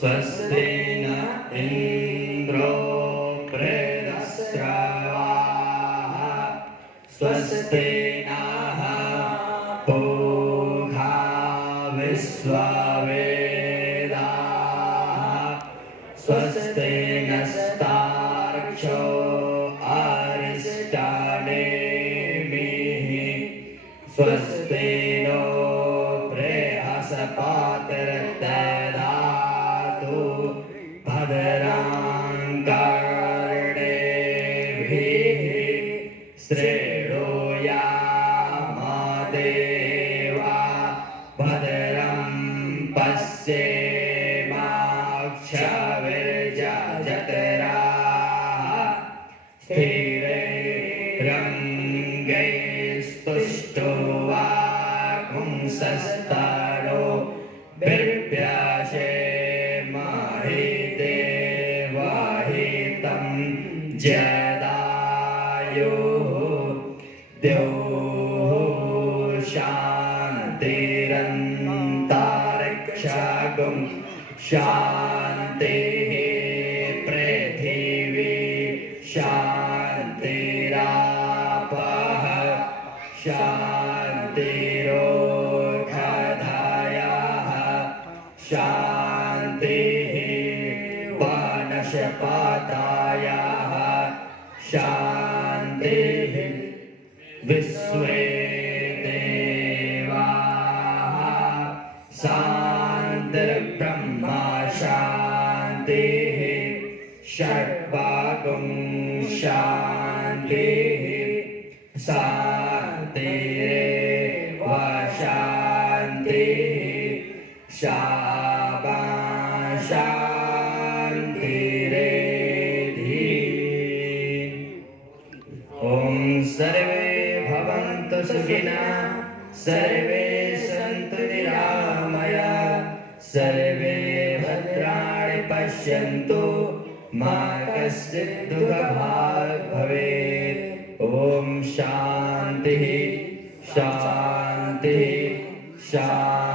स्वस्ति न इन्द्रो वृद्धश्रवाः स्वस्ति नः पूषा विश्ववेदाः स्वस्ति नस्तार्क्ष्यो अरिष्टनेमिः स्वस्ति नो बृहस्पतिर्दधातु भद्रां कर्णेभिः श्रेणुयामा देवा भद्रं पश्येमाक्षभिर्यजत्राः स्थिरैरङ्गैस्तुष्टुवागुंसस्तनो बिर्व्यसेमहि देवहितं जदायुः द्यौः शान्तिरन्तरिक्षगुं शान्तिः पृथिवी शान्तिरापः शान्तिरोषधयः शान्तिः वनस्पतयः शान्तिः विश्वे देवाः शान्तिर्ब्रह्म शान्तिः षड्वागुं शान्तिः शान्तिरेव शान्तिः शामा शान्तिरेधि। ॐ सर्वे भवन्तु सुखिनः सर्वे सन्तु निरामयाः सर्वे भद्राणि पश्यन्तु मा कश्चित् दुःखभाग् भवेत्। ॐ शान्तिः शान्तिः शान्तिः।